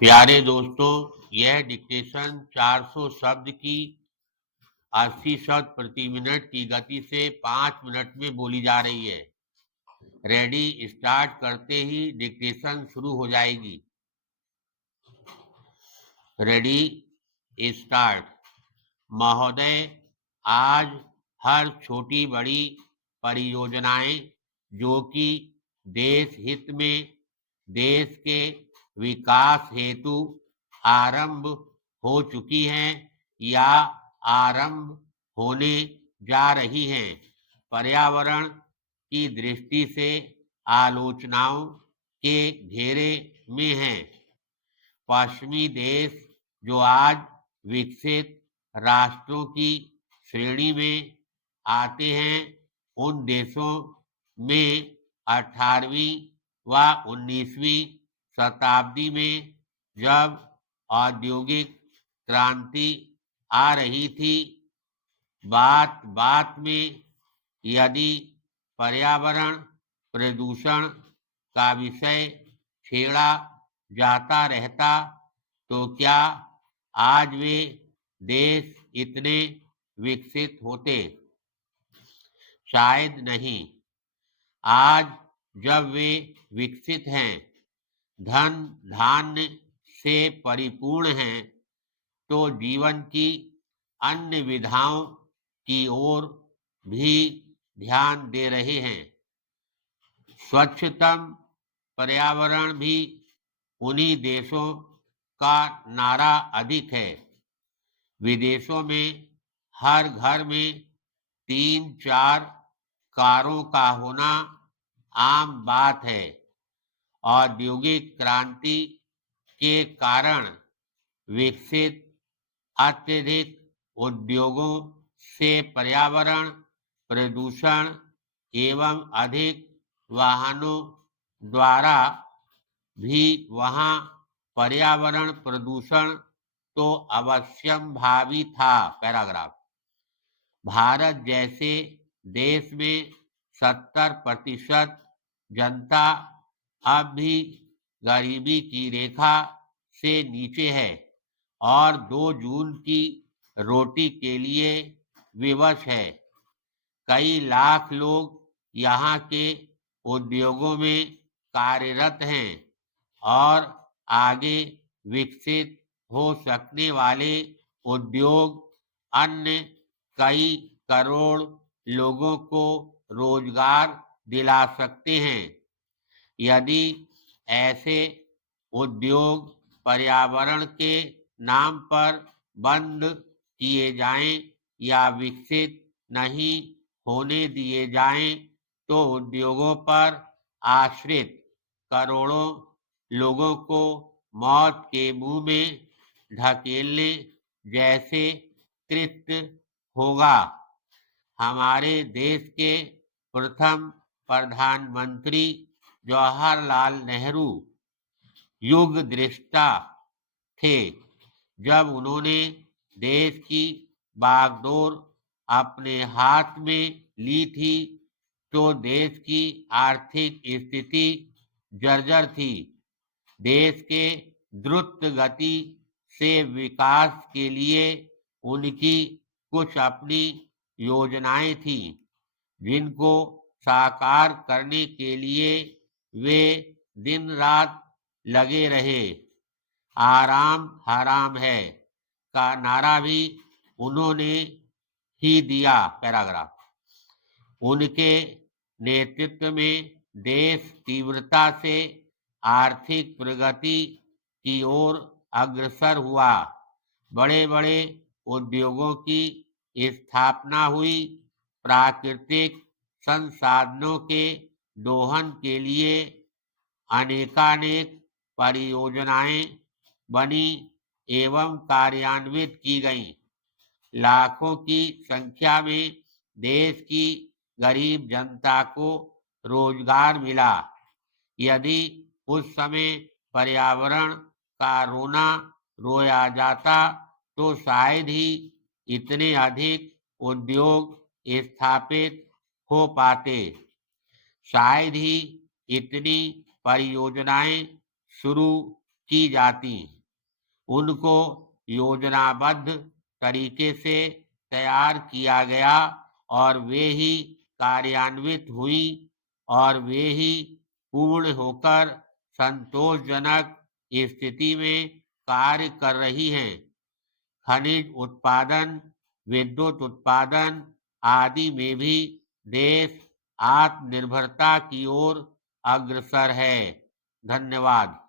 प्यारे दोस्तों, यह डिक्टेशन 400 शब्द की 80 शब्द प्रति मिनट की गति से 5 मिनट में बोली जा रही है। रेडी स्टार्ट करते ही डिक्टेशन शुरू हो जाएगी। Ready start. महोदय, आज हर छोटी बड़ी परियोजनाएं जो कि देश हित में देश के विकास हेतु आरंभ हो चुकी हैं या आरंभ होने जा रही हैं, पर्यावरण की दृष्टि से आलोचनाओं के घेरे में हैं। पश्चिमी देश जो आज विकसित राष्ट्रों की श्रेणी में आते हैं, उन देशों में 18वीं व 19वीं शताब्दी में जब औद्योगिक क्रांति आ रही थी, बात बात में यदि पर्यावरण प्रदूषण का विषय छेड़ा जाता रहता तो क्या आज वे देश इतने विकसित होते? शायद नहीं। आज जब वे विकसित हैं, धन धान्य से परिपूर्ण हैं, तो जीवन की अन्य विधाओं की ओर भी ध्यान दे रहे हैं। स्वच्छतम पर्यावरण भी उन्हीं देशों का नारा अधिक है। विदेशों में हर घर में 3-4 कारों का होना आम बात है। औद्योगिक क्रांति के कारण विकसित अत्यधिक उद्योगों से पर्यावरण प्रदूषण एवं अधिक वाहनों द्वारा भी वहाँ पर्यावरण प्रदूषण तो अवश्यंभावी था। पैराग्राफ। भारत जैसे देश में 70% जनता अब भी गरीबी की रेखा से नीचे है और 2 जून की रोटी के लिए विवश है। कई लाख लोग यहाँ के उद्योगों में कार्यरत हैं और आगे विकसित हो सकने वाले उद्योग अन्य कई करोड़ लोगों को रोजगार दिला सकते हैं। यदि ऐसे उद्योग पर्यावरण के नाम पर बंद किए जाएं या विकसित नहीं होने दिए जाएं, तो उद्योगों पर आश्रित करोड़ों लोगों को मौत के मुंह में ढकेलने जैसे कृत्य होगा। हमारे देश के प्रथम प्रधानमंत्री जवाहरलाल नेहरू युग दृष्टा थे। जब उन्होंने देश की बागडोर अपने हाथ में ली थी, तो देश की आर्थिक स्थिति जर्जर थी। देश के द्रुत गति से विकास के लिए उनकी कुछ अपनी योजनाएं थी, जिनको साकार करने के लिए वे दिन रात लगे रहे। आराम हराम है का नारा भी उन्होंने ही दिया। पैराग्राफ। उनके नेतृत्व में देश तीव्रता से आर्थिक प्रगति की ओर अग्रसर हुआ। बड़े बड़े उद्योगों की स्थापना हुई। प्राकृतिक संसाधनों के दोहन के लिए अनेकानेक परियोजनाएं बनी एवं कार्यान्वित की गईं। लाखों की संख्या में देश की गरीब जनता को रोजगार मिला। यदि उस समय पर्यावरण का रोना रोया जाता, तो शायद ही इतने अधिक उद्योग स्थापित हो पाते, शायद ही इतनी परियोजनाएं शुरू की जाती, उनको योजनाबद्ध तरीके से तैयार किया गया और वे ही कार्यान्वित हुई और वे ही पूर्ण होकर संतोषजनक स्थिति में कार्य कर रही हैं। खनिज उत्पादन, विद्युत उत्पादन आदि में भी देश आत्मनिर्भरता की ओर अग्रसर है। धन्यवाद।